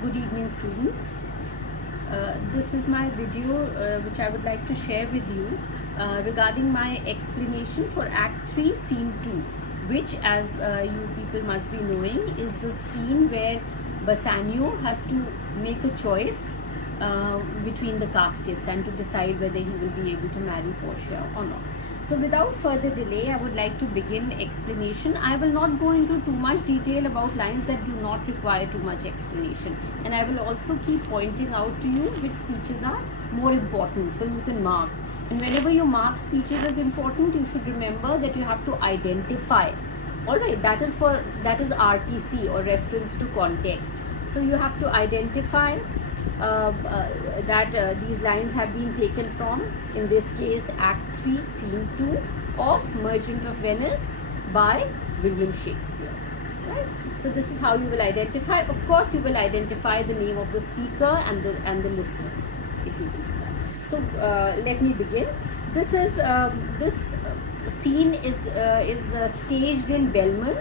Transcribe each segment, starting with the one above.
Good evening, students. This is my video which I would like to share with you regarding my explanation for Act 3, Scene 2, which, as you people must be knowing, is the scene where Bassanio has to make a choice between the caskets and to decide whether he will be able to marry Portia or not. So without further delay, I would like to begin explanation. I will not go into too much detail about lines that do not require too much explanation. And I will also keep pointing out to you which speeches are more important, so you can mark. And whenever you mark speeches as important, you should remember that you have to identify. Alright, that is RTC, or reference to context. So you have to identify that these lines have been taken from, in this case, Act 3, Scene 2 of Merchant of Venice by William Shakespeare. Right? So this is how you will identify. Of course, you will identify the name of the speaker and the listener, if you can do that. So let me begin. This scene is staged in Belmont,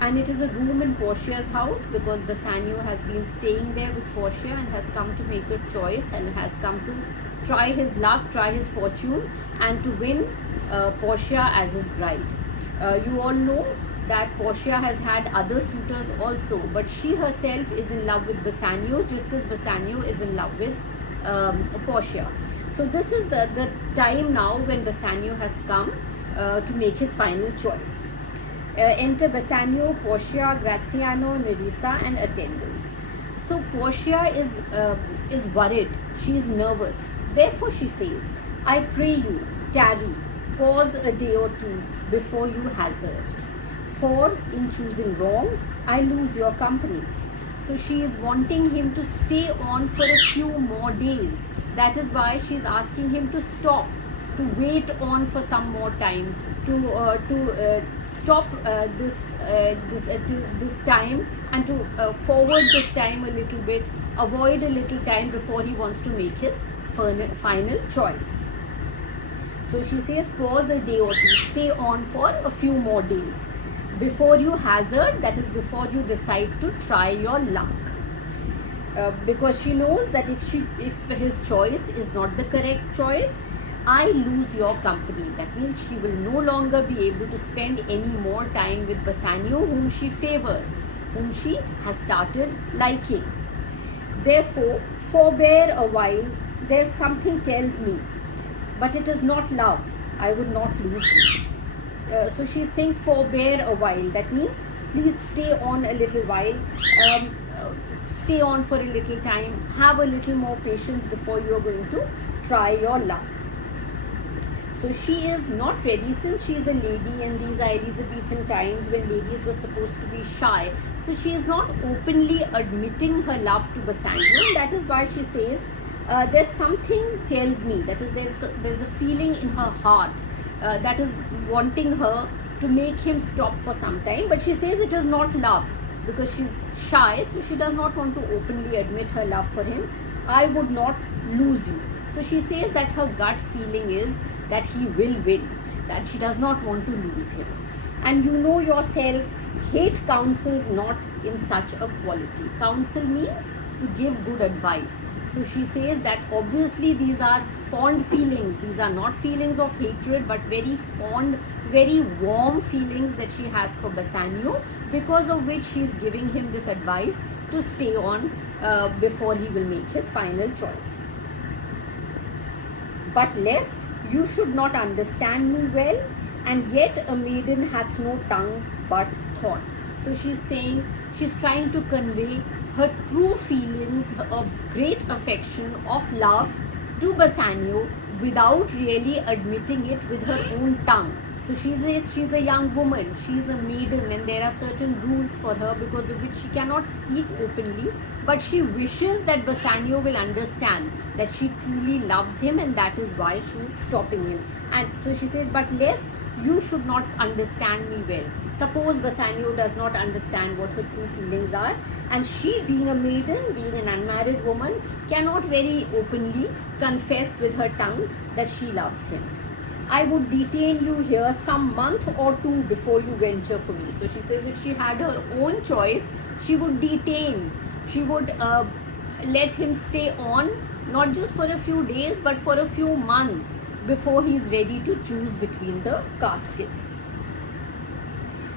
and it is a room in Portia's house because Bassanio has been staying there with Portia and has come to make a choice and has come to try his luck, try his fortune, and to win Portia as his bride. You all know that Portia has had other suitors also, but she herself is in love with Bassanio, just as Bassanio is in love with Portia. So this is the time now when Bassanio has come to make his final choice. Enter Bassanio, Portia, Graziano, Nerissa, and attendants. So Portia is worried. She is nervous. Therefore she says, "I pray you, tarry, pause a day or two before you hazard. For in choosing wrong, I lose your company." So she is wanting him to stay on for a few more days. That is why she is asking him to stop, to wait on for some more time, to stop this time, and to forward this time a little bit, avoid a little time before he wants to make his final choice. So she says, pause a day or two, stay on for a few more days before you hazard, that is before you decide to try your luck. Because she knows that if his choice is not the correct choice, I lose your company. That means she will no longer be able to spend any more time with Bassanio, whom she favors, whom she has started liking. Therefore, forbear a while, there's something tells me, but it is not love, I would not lose you. So she's saying forbear a while. That means please stay on a little while, stay on for a little time, have a little more patience before you are going to try your luck. So she is not ready, since she is a lady, and these are Elizabethan times when ladies were supposed to be shy. So she is not openly admitting her love to Bassanio, and that is why she says, there's something tells me, that is there's a feeling in her heart that is wanting her to make him stop for some time. But she says it is not love, because she's shy, so she does not want to openly admit her love for him. I would not lose you. So she says that her gut feeling is that he will win, that she does not want to lose him. And you know yourself, hate counsels not in such a quality. Counsel means to give good advice. So she says that obviously these are fond feelings. These are not feelings of hatred, but very fond, very warm feelings that she has for Bassanio, because of which she is giving him this advice to stay on before he will make his final choice. But lest you should not understand me well, and yet a maiden hath no tongue but thought. So she's saying, she's trying to convey her true feelings of great affection, of love to Bassanio, without really admitting it with her own tongue. So she's a young woman, she's a maiden, and there are certain rules for her because of which she cannot speak openly, but she wishes that Bassanio will understand that she truly loves him, and that is why she is stopping him. And so she says, but lest you should not understand me well. Suppose Bassanio does not understand what her true feelings are, and she, being a maiden, being an unmarried woman, cannot very openly confess with her tongue that she loves him. I would detain you here some month or two before you venture for me. So she says if she had her own choice, she would detain she would let him stay on, not just for a few days but for a few months, before he is ready to choose between the caskets.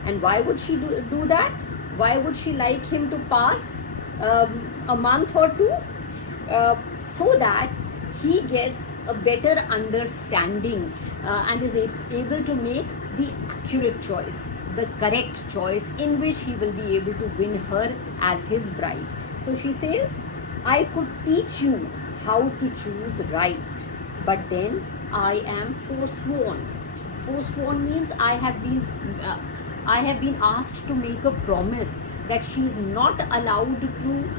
And why would she do that? Why would she like him to pass a month or two? So that he gets a better understanding and is able to make the accurate choice, the correct choice, in which he will be able to win her as his bride. So she says, I could teach you how to choose right, but then I am forsworn. Forsworn means I have been asked to make a promise that she is not allowed to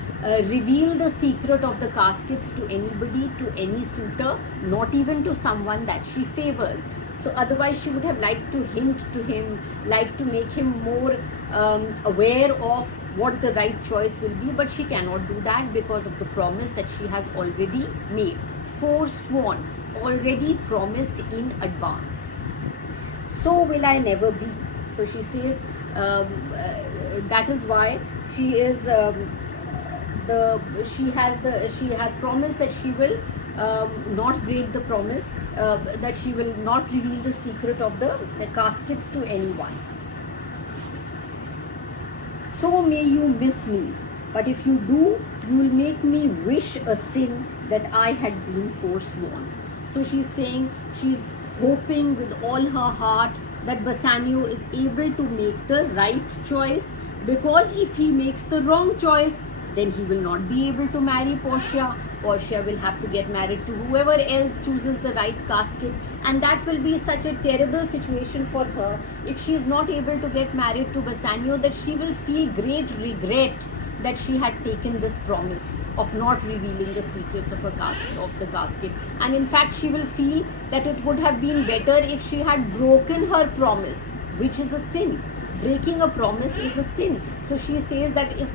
reveal the secret of the caskets to anybody, to any suitor, not even to someone that she favors. So otherwise she would have liked to hint to him, like to make him more aware of what the right choice will be, but she cannot do that because of the promise that she has already made. Forsworn, already promised in advance. So will I never be. So she says that is why she is she has promised that she will not break the promise, that she will not reveal the secret of the caskets to anyone. So may you miss me, but if you do, you will make me wish a sin that I had been forsworn. So she's saying she's hoping with all her heart that Bassanio is able to make the right choice, because if he makes the wrong choice, then he will not be able to marry Portia. Portia will have to get married to whoever else chooses the right casket, and that will be such a terrible situation for her if she is not able to get married to Bassanio, that she will feel great regret that she had taken this promise of not revealing the secrets of the casket. And in fact she will feel that it would have been better if she had broken her promise, which is a sin. Breaking a promise is a sin. So she says that if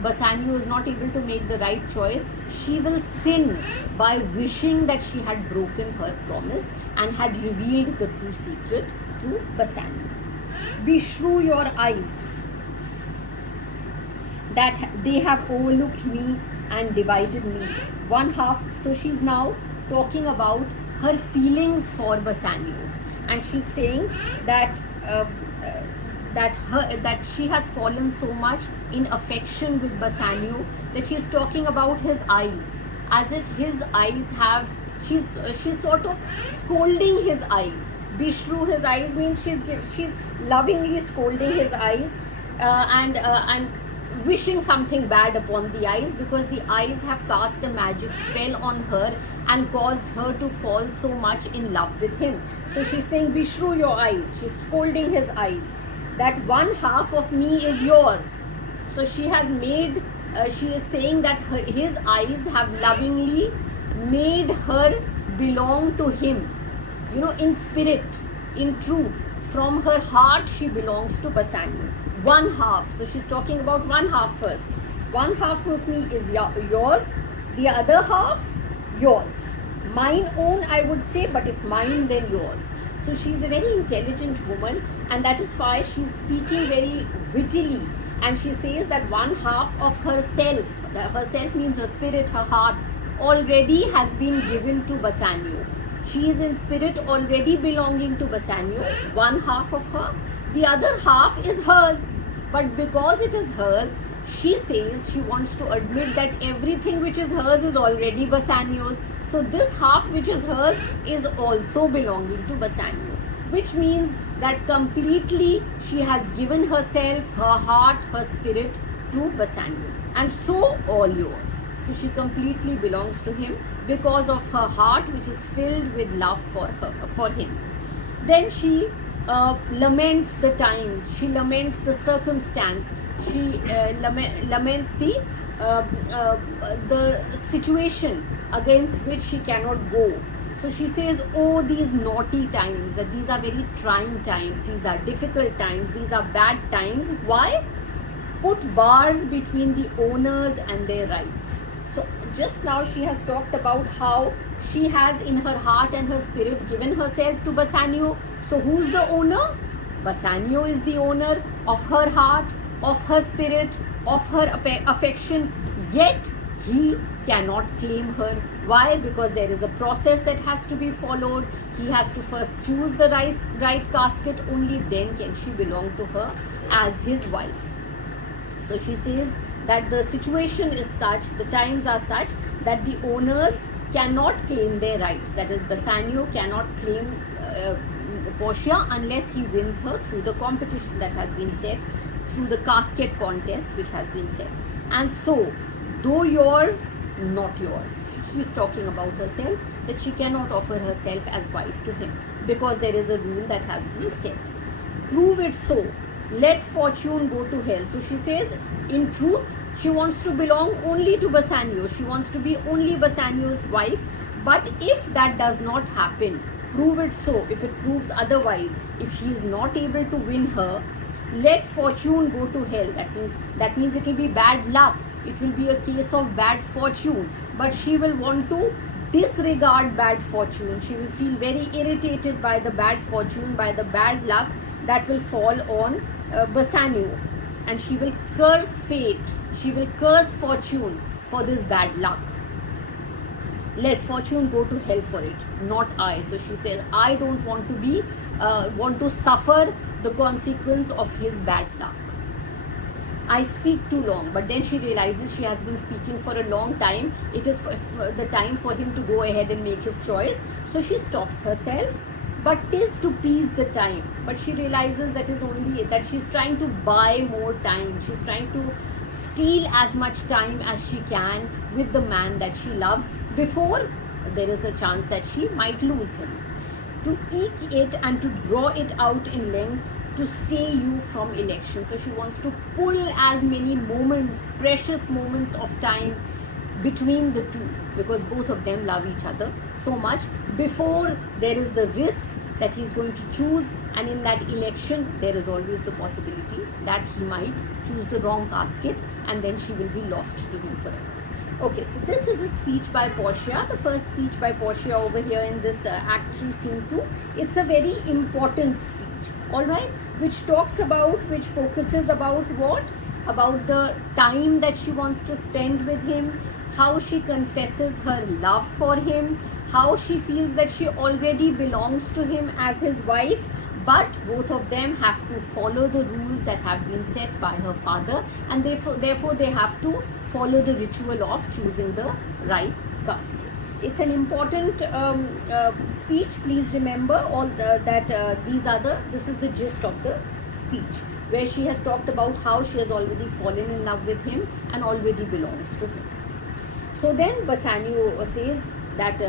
Bassanio is not able to make the right choice, she will sin by wishing that she had broken her promise and had revealed the true secret to Bassanio. Beshrew your eyes that they have overlooked me and divided me. One half, so she's now talking about her feelings for Bassanio, and she's saying that that she has fallen so much in affection with Bassanio that she's talking about his eyes, as if his eyes have, she's sort of scolding his eyes. Beshrew his eyes means she's lovingly scolding his eyes and wishing something bad upon the eyes, because the eyes have cast a magic spell on her and caused her to fall so much in love with him. So she's saying, beshrew your eyes. She's scolding his eyes, that one half of me is yours. So she has made, she is saying that his eyes have lovingly made her belong to him, you know, in spirit, in truth. From her heart she belongs to Bassanio. One half, so she's talking about one half first. One half of me is yours, the other half yours. Mine own, I would say, but if mine, then yours. So she's a very intelligent woman, and that is why she's speaking very wittily. And she says that one half of herself, herself means her spirit, her heart, already has been given to Bassanio. She is in spirit already belonging to Bassanio, one half of her. The other half is hers, but because it is hers, she says she wants to admit that everything which is hers is already Bassanio's. So this half which is hers is also belonging to Bassanio, which means that completely she has given herself, her heart, her spirit to Bassanio, and so all yours. So she completely belongs to him because of her heart, which is filled with love for him. Then she laments the times, she laments the circumstance, she laments the situation against which she cannot go. So she says, oh, these naughty times, that these are very trying times, these are difficult times, these are bad times. Why? Put bars between the owners and their rights. So just now she has talked about how she has in her heart and her spirit given herself to Bassanio. So who's the owner? Bassanio is the owner of her heart, of her spirit, of her affection. yet he cannot claim her. Why? Because there is a process that has to be followed. He has to first choose the right casket, only then can she belong to her as his wife. So she says that the situation is such, the times are such, that the owners cannot claim their rights. That is, Bassanio cannot claim Portia unless he wins her through the competition that has been set, through the casket contest which has been set. And so, though yours, not yours. She is talking about herself, that she cannot offer herself as wife to him because there is a rule that has been set. Prove it so. Let fortune go to hell. So she says, in truth, she wants to belong only to Bassanio. She wants to be only Bassanio's wife. But if that does not happen, prove it so. If it proves otherwise, if he is not able to win her, let fortune go to hell. That means it will be bad luck. It will be a case of bad fortune. But she will want to disregard bad fortune. She will feel very irritated by the bad fortune, by the bad luck that will fall on Bassanio, and she will curse fate, she will curse fortune for this bad luck. Let fortune go to hell for it, not I. So she says, I don't want to suffer the consequence of his bad luck. I speak too long. But then she realizes she has been speaking for a long time. It is the time for him to go ahead and make his choice. So she stops herself. But 'tis to peace the time. But she realizes that she's trying to buy more time. She's trying to steal as much time as she can with the man that she loves before there is a chance that she might lose him. To eke it and to draw it out in length, to stay you from election. So she wants to pull as many moments, precious moments of time between the two, because both of them love each other so much, before there is the risk that he is going to choose, and in that election there is always the possibility that he might choose the wrong casket and then she will be lost to him forever. Okay, so this is a speech by Portia, the first speech by Portia over here in this Act 3 Scene 2. It's a very important speech, alright, which focuses about what? About the time that she wants to spend with him, how she confesses her love for him, how she feels that she already belongs to him as his wife, but both of them have to follow the rules that have been set by her father, and therefore they have to follow the ritual of choosing the right casket. It's an important speech. Please remember this is the gist of the speech, where she has talked about how she has already fallen in love with him and already belongs to him. So then Bassanio says that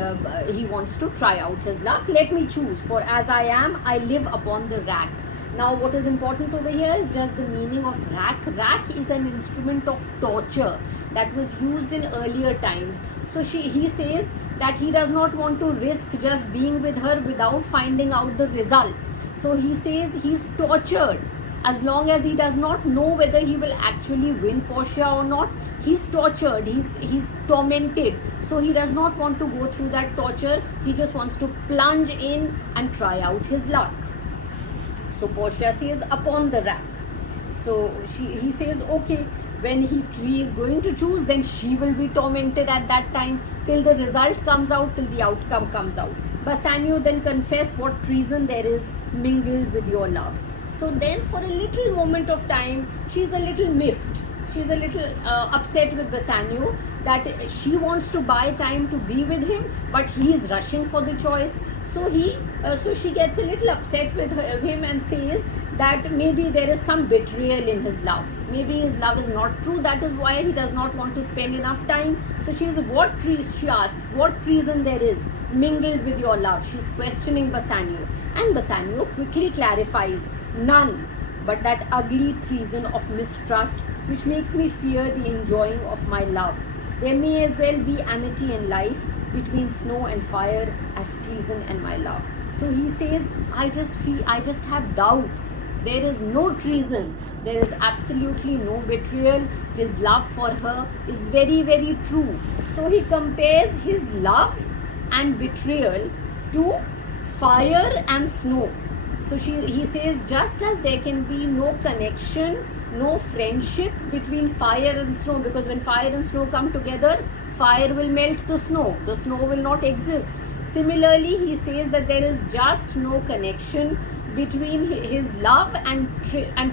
he wants to try out his luck. Let me choose, for as I am, I live upon the rack. Now what is important over here is just the meaning of rack. Rack is an instrument of torture that was used in earlier times. So he says that he does not want to risk just being with her without finding out the result. So he says he's tortured. As long as he does not know whether he will actually win Portia or not, he's tortured, he's tormented. So he does not want to go through that torture. He just wants to plunge in and try out his luck. So Portia says, upon the rack. So he says, okay, when he is going to choose, then she will be tormented at that time till the result comes out, till the outcome comes out. Bassanio then confess what treason there is mingled with your love. So then for a little moment of time, she's a little miffed. She's a little upset with Bassanio that she wants to buy time to be with him, but he is rushing for the choice. So she gets a little upset with him and says that maybe there is some betrayal in his love. Maybe his love is not true. That is why he does not want to spend enough time. So she asks, what treason there is mingled with your love. She's questioning Bassanio. And Bassanio quickly clarifies, none but that ugly treason of mistrust which makes me fear the enjoying of my love. There may as well be amity in life between snow and fire as treason and my love. So he says, I just have doubts. There is no treason. There is absolutely no betrayal. His love for her is very, very true. So he compares his love and betrayal to fire and snow. So he says, just as there can be no connection, no friendship between fire and snow, because when fire and snow come together, fire will melt the snow will not exist. Similarly, he says that there is just no connection between his love and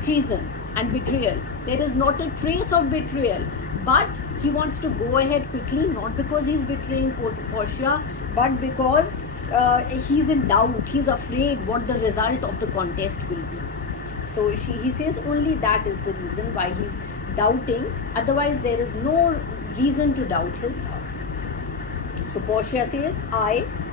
treason and betrayal. There is not a trace of betrayal, but he wants to go ahead quickly, not because he's betraying Portia, but because he's in doubt, he's afraid what the result of the contest will be. So he says only that is the reason why he's doubting, otherwise there is no reason to doubt his love. So Portia says,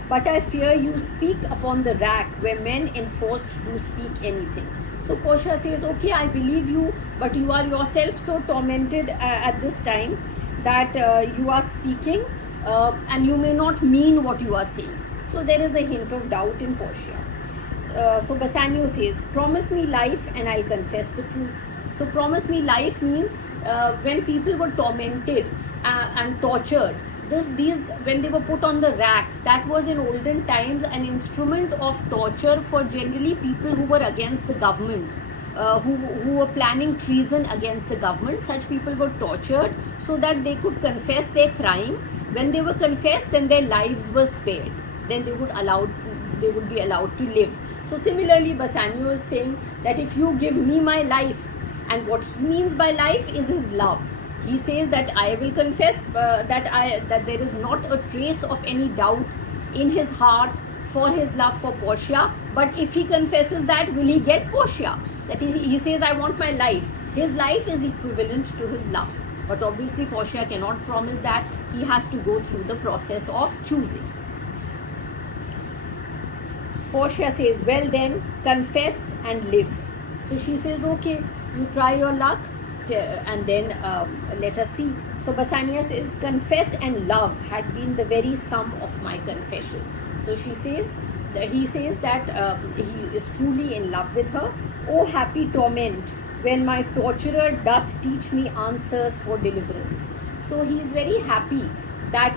but I fear you speak upon the rack where men enforced do speak anything. So Portia says, okay, I believe you, but you are yourself so tormented at this time that you are speaking and you may not mean what you are saying. So there is a hint of doubt in Portia. So Bassanio says, promise me life and I'll confess the truth. So promise me life means when people were tormented and tortured, when they were put on the rack, that was in olden times an instrument of torture for generally people who were against the government, who were planning treason against the government. Such people were tortured so that they could confess their crime. When they were confessed, then their lives were spared. Then they would be allowed to live. So similarly, Bassanio is saying that if you give me my life, and what he means by life is his love. He says that I will confess that there is not a trace of any doubt in his heart for his love for Portia. But if he confesses that, will he get Portia? That he says, I want my life. His life is equivalent to his love. But obviously Portia cannot promise that. He has to go through the process of choosing. Portia says, well then, confess and live. So she says, okay, you try your luck and then let us see. So Bassanio says, confess and love had been the very sum of my confession. So he says that he is truly in love with her. Oh happy torment, when my torturer doth teach me answers for deliverance. So he is very happy that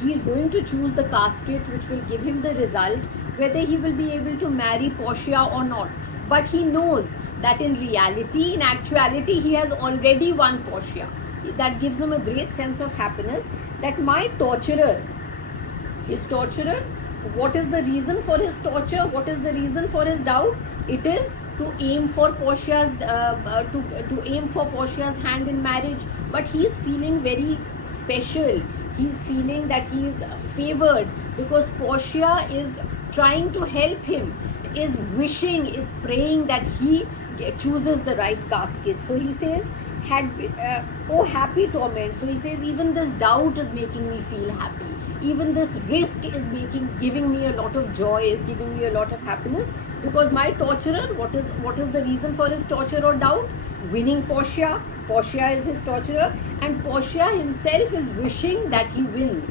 he is going to choose the casket which will give him the result, whether he will be able to marry Portia or not. But he knows that in reality, in actuality, he has already won Portia. That gives him a great sense of happiness, that my torturer, his torturer, what is the reason for his torture? What is the reason for his doubt? It is to aim for Portia's hand in marriage. But he is feeling very special. He is feeling that he is favored because Portia is trying to help him, is wishing, is praying that he chooses the right casket. So he says, oh happy torment. So he says, even this doubt is making me feel happy. Even this risk is giving me a lot of joy, is giving me a lot of happiness, because my torturer, what is the reason for his torture or doubt? Winning Portia. Portia is his torturer, and Portia himself is wishing that he wins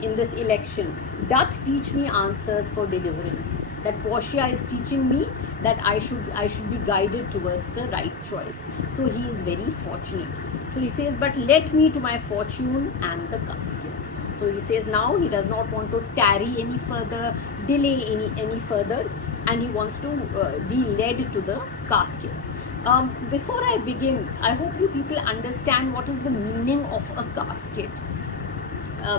in this election. Doth teach me answers for deliverance. That Portia is teaching me that I should be guided towards the right choice. So he is very fortunate. So he says, but let me to my fortune and the caskets. So he says now he does not want to tarry any further, delay any further, and he wants to be led to the caskets. Before I begin, I hope you people understand what is the meaning of a casket.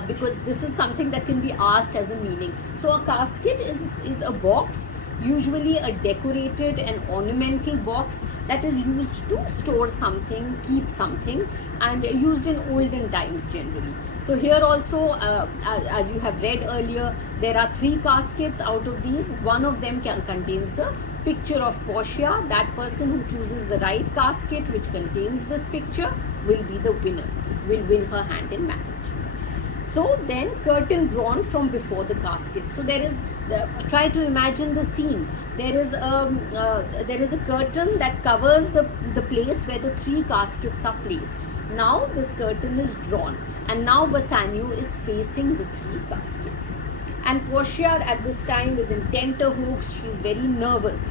Because this is something that can be asked as a meaning. So a casket is a box, usually a decorated and ornamental box that is used to store something, keep something, and used in olden times generally. So here also, as you have read earlier, there are 3 caskets. Out of these, one of them contains the picture of Portia. That person who chooses the right casket which contains this picture will be the winner, will win her hand in marriage. So then curtain drawn from before the casket. So there is, try to imagine the scene. There is a curtain that covers the place where the 3 caskets are placed. Now this curtain is drawn, and now Bassanio is facing the 3 caskets. And Portia at this time is in tenterhooks. She is very nervous.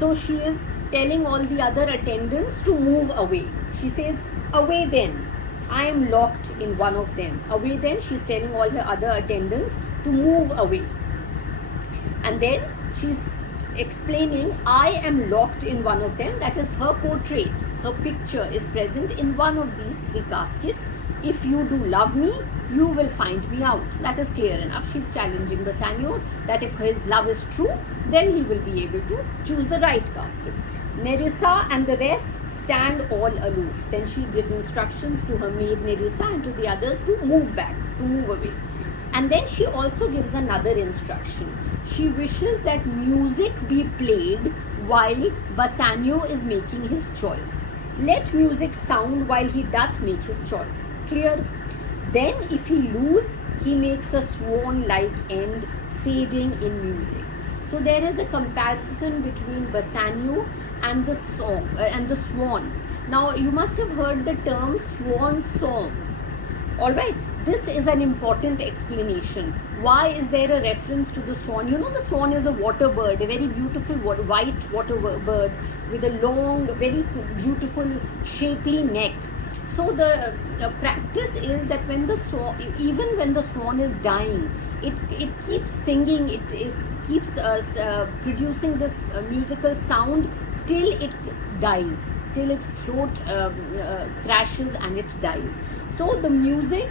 So she is telling all the other attendants to move away. She says, away then. I am locked in one of them. Away then, she is telling all her other attendants to move away. And then she explaining, I am locked in one of them. That is her portrait. Her picture is present in one of these 3 caskets. If you do love me, you will find me out. That is clear enough. She's challenging Bassanio that if his love is true, then he will be able to choose the right casket. Nerissa and the rest stand all aloof. Then she gives instructions to her maid Nerissa and to the others to move back, to move away. And then she also gives another instruction. She wishes that music be played while Bassanio is making his choice. Let music sound while he doth make his choice. Clear? Then if he lose, he makes a swan-like end, fading in music. So there is a comparison between Bassanio and the song and the swan. Now you must have heard the term swan song. Alright, this is an important explanation. Why is there a reference to the swan? You know, the swan is a water bird, a very beautiful white water bird with a long, very beautiful, shapely neck. So the practice is that when the swan, even when the swan is dying, it keeps singing, it keeps producing this musical sound till it dies, till its throat crashes and it dies. So the music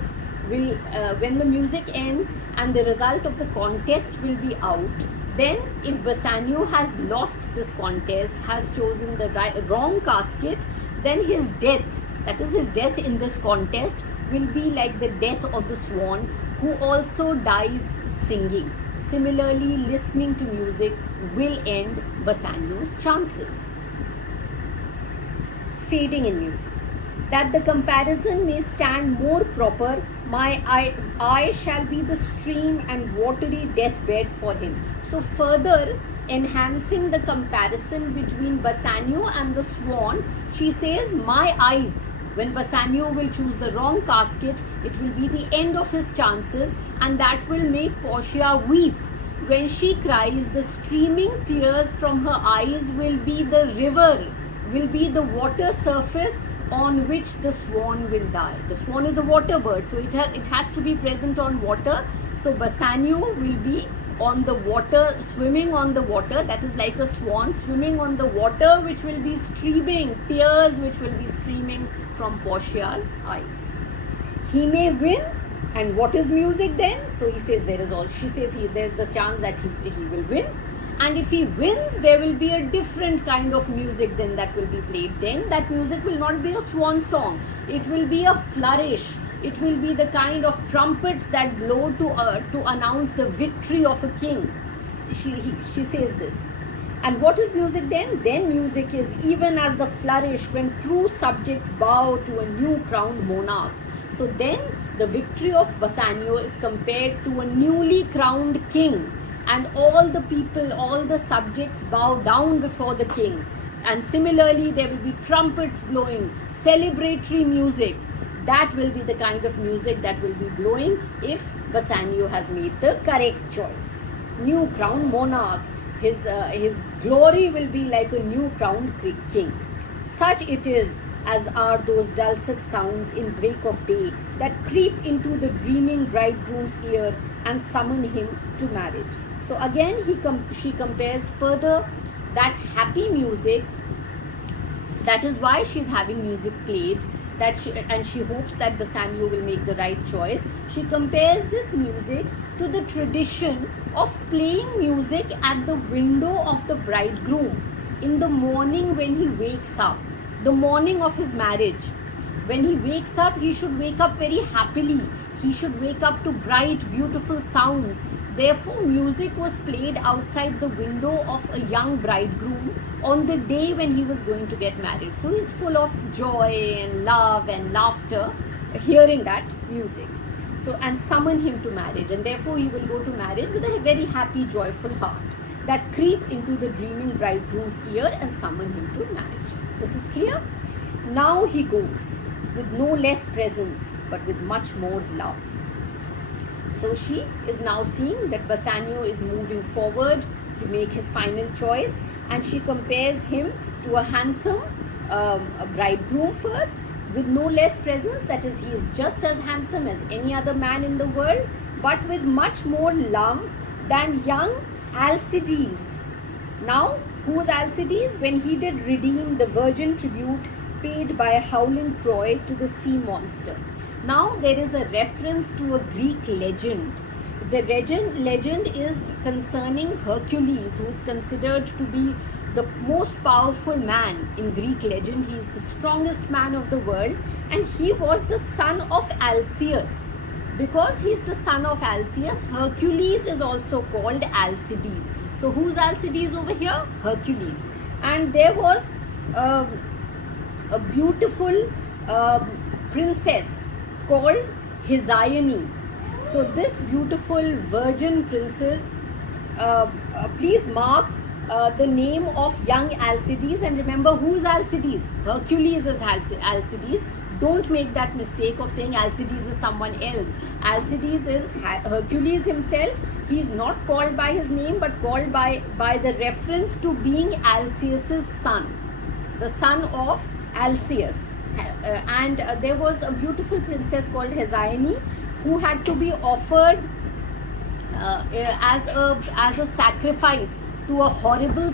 will, when the music ends and the result of the contest will be out, then if Bassanio has lost this contest, has chosen the wrong casket, then his death, that is his death in this contest, will be like the death of the swan, who also dies singing. Similarly, listening to music will end Bassanio's chances. Fading in music. That the comparison may stand more proper, my eye shall be the stream and watery deathbed for him. So further enhancing the comparison between Bassanio and the swan, she says, my eyes, when Bassanio will choose the wrong casket, it will be the end of his chances, and that will make Portia weep. When she cries, the streaming tears from her eyes will be the river, will be the water surface on which the swan will die. The swan is a water bird, so it has to be present on water. So Bassanio will be on the water, swimming on the water, that is like a swan swimming on the water, which will be streaming, tears which will be streaming from Portia's eyes. He may win, and what is music then? So he says she says there's the chance that he will win. And if he wins, there will be a different kind of music then that will be played. Then that music will not be a swan song. It will be a flourish. It will be the kind of trumpets that blow to announce the victory of a king. She says this. And what is music then? Then music is even as the flourish when true subjects bow to a new crowned monarch. So then the victory of Bassanio is compared to a newly crowned king. And all the people, all the subjects bow down before the king. And similarly, there will be trumpets blowing, celebratory music. That will be the kind of music that will be blowing if Bassanio has made the correct choice. New crowned monarch. His glory will be like a new crowned king. Such it is as are those dulcet sounds in break of day that creep into the dreaming bridegroom's ear and summon him to marriage. So again she compares further that happy music, that is why she's having music played, and she hopes that Bassanio will make the right choice. She compares this music to the tradition of playing music at the window of the bridegroom in the morning when he wakes up, the morning of his marriage. When he wakes up, he should wake up very happily. He should wake up to bright, beautiful sounds. Therefore, music was played outside the window of a young bridegroom on the day when he was going to get married. So he's full of joy and love and laughter hearing that music. So, and summon him to marriage, and therefore he will go to marriage with a very happy, joyful heart that creep into the dreaming bridegroom's ear and summon him to marriage. This is clear? Now he goes with no less presence but with much more love. So she is now seeing that Bassanio is moving forward to make his final choice, and she compares him to a handsome bridegroom first, with no less presence, that is, he is just as handsome as any other man in the world, but with much more love than young Alcides. Now, who's Alcides? When he did redeem the virgin tribute paid by howling Troy to the sea monster. Now, there is a reference to a Greek legend. The legend is concerning Hercules, who is considered to be the most powerful man in Greek legend. He is the strongest man of the world, and he was the son of Alcaeus. Because he is the son of Alcaeus, Hercules is also called Alcides. So who's Alcides over here? Hercules. And there was a beautiful princess called Hesione. So this beautiful virgin princess, please mark the name of young Alcides, and remember who's Alcides? Hercules is Alcides. Don't make that mistake of saying Alcides is someone else. Alcides is Hercules himself. He is not called by his name, but called by the reference to being Alcaeus' son, the son of Alcaeus. And there was a beautiful princess called Hesione, who had to be offered as a sacrifice to a horrible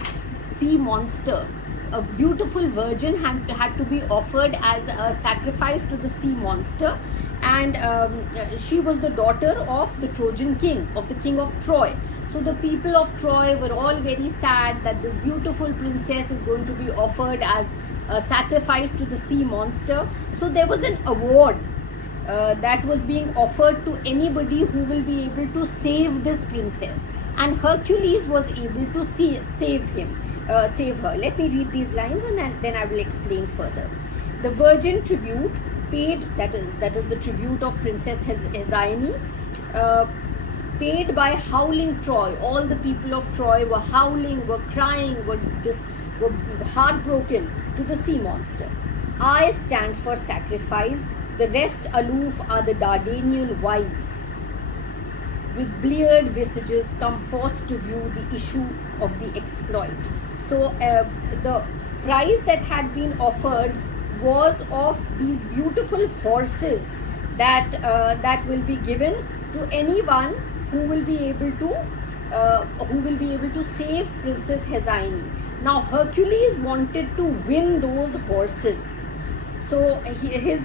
sea monster. A beautiful virgin had to be offered as a sacrifice to the sea monster, and she was the daughter of the Trojan king, of the king of Troy. So the people of Troy were all very sad that this beautiful princess is going to be offered as a sacrifice to the sea monster. So there was an award that was being offered to anybody who will be able to save this princess, and Hercules was able to save her. Let me read these lines, and then I will explain further. The virgin tribute paid, that is the tribute of Princess Hesione, paid by howling Troy. All the people of Troy were howling, were crying, were heartbroken to the sea monster. I stand for sacrifice. The rest aloof are the Dardanian wives. With bleared visages come forth to view the issue of the exploit. So the prize that had been offered was of these beautiful horses that will be given to anyone who will be able to save Princess Hesione. Now Hercules wanted to win those horses. So his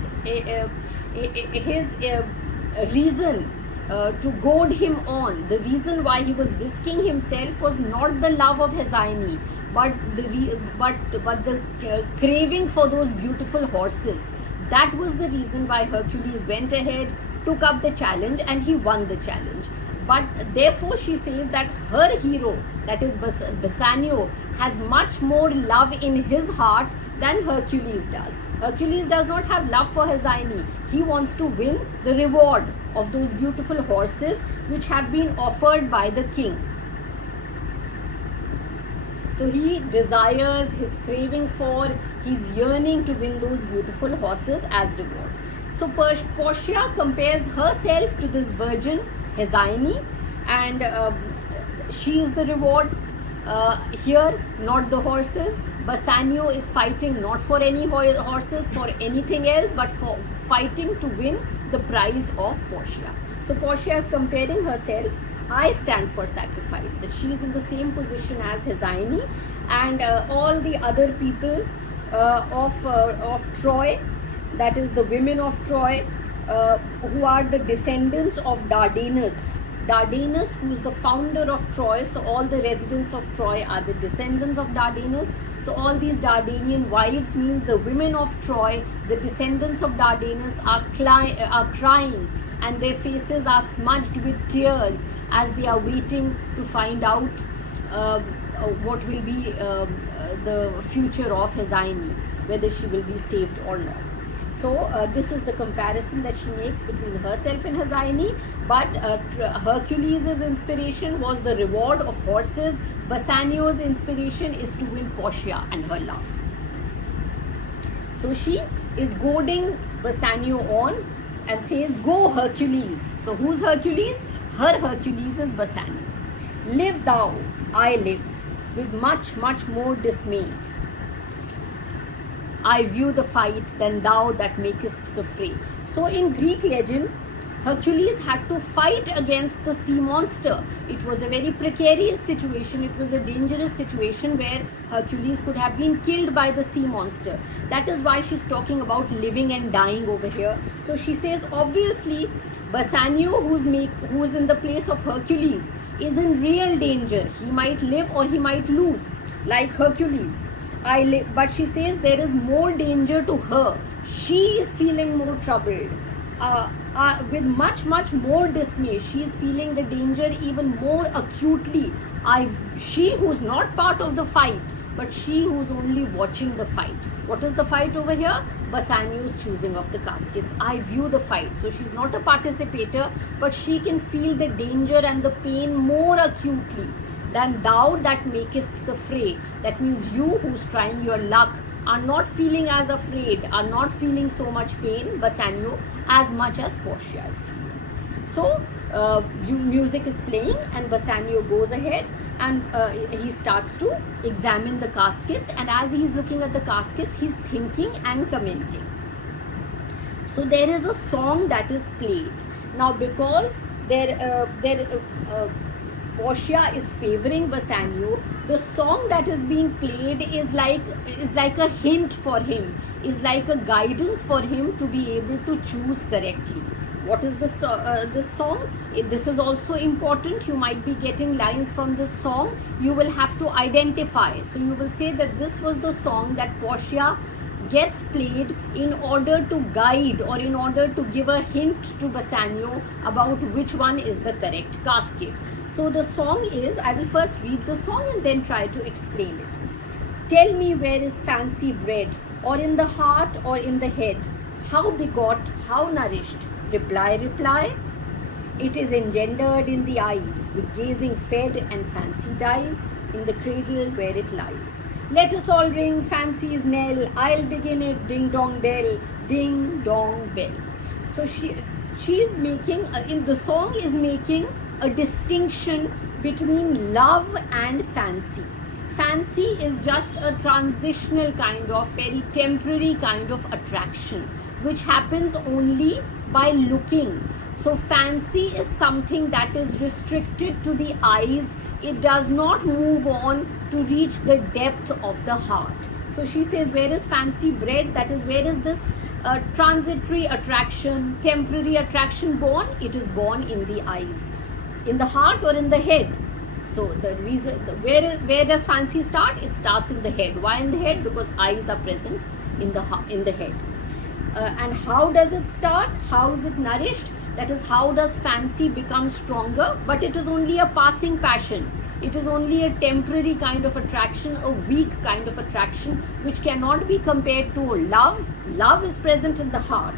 reason to goad him on, the reason why he was risking himself was not the love of Hesione, but the craving for those beautiful horses. That was the reason why Hercules went ahead, took up the challenge, and he won the challenge. But therefore she says that her hero, that is Bassanio, has much more love in his heart than Hercules does. Hercules does not have love for Hesione. He wants to win the reward of those beautiful horses which have been offered by the king. So he desires, his craving for, he's yearning to win those beautiful horses as reward. So Portia compares herself to this virgin Hesione, and she is the reward here, not the horses. Bassanio is fighting not for any horses, for anything else, but for fighting to win the prize of Portia. So Portia is comparing herself. I stand for sacrifice, that she is in the same position as Hesione, and all the other people of Troy, that is the women of Troy, who are the descendants of Dardanus. Dardanus, who is the founder of Troy. So all the residents of Troy are the descendants of Dardanus. So all these Dardanian wives means the women of Troy, the descendants of Dardanus, are crying, and their faces are smudged with tears as they are waiting to find out what will be the future of Hesione, whether she will be saved or not. So this is the comparison that she makes between herself and Hesione. But Hercules' inspiration was the reward of horses. Bassanio's inspiration is to win Portia and her love. So she is goading Bassanio on and says, "Go Hercules." So who's Hercules? Her Hercules is Bassanio. "Live thou, I live, with much, much more dismay. I view the fight than thou that makest the fray." So in Greek legend, Hercules had to fight against the sea monster. It was a very precarious situation. It was a dangerous situation where Hercules could have been killed by the sea monster. That is why she's talking about living and dying over here. So she says, obviously, Bassanio, who's in the place of Hercules, is in real danger. He might live or he might lose, like Hercules. But she says there is more danger to her. She is feeling more troubled. With much more dismay, she is feeling the danger even more acutely. She who's not part of the fight, but she who's only watching the fight. What is the fight over here? Bassanio's choosing of the caskets. I view the fight. So she's not a participator, but she can feel the danger and the pain more acutely than thou that makest the fray. That means you who's trying your luck are not feeling as afraid, are not feeling so much pain, Bassanio, as much as Portia is feeling. So music is playing and Bassanio goes ahead and he starts to examine the caskets, and as he is looking at the caskets, he's thinking and commenting. So there is a song that is played. Now because Portia is favoring Bassanio, the song that is being played is like a hint for him, is like a guidance for him to be able to choose correctly. What is this song? This is also important. You might be getting lines from this song. You will have to identify. So you will say that this was the song that Portia gets played in order to guide or in order to give a hint to Bassanio about which one is the correct casket. So the song is, I will first read the song and then try to explain it. Tell me where is fancy bred, or in the heart or in the head? How begot, how nourished? Reply, reply. It is engendered in the eyes, with gazing fed and fancy dies, in the cradle where it lies. Let us all ring fancy's knell, I'll begin it, ding dong bell, ding dong bell. So she is making, in the song is making a distinction between love and fancy. Fancy is just a transitional kind of, very temporary kind of attraction, which happens only by looking. So fancy is something that is restricted to the eyes. It does not move on to reach the depth of the heart. So she says, where is fancy bred? That is, where is this transitory attraction, temporary attraction born? It is born in the eyes. In the heart or in the head? So the reason, where does fancy start? It starts in the head. Why in the head? Because eyes are present in the head. And how does it start? How is it nourished? That is, how does fancy become stronger? But it is only a passing passion. It is only a temporary kind of attraction, a weak kind of attraction, which cannot be compared to love. Love is present in the heart.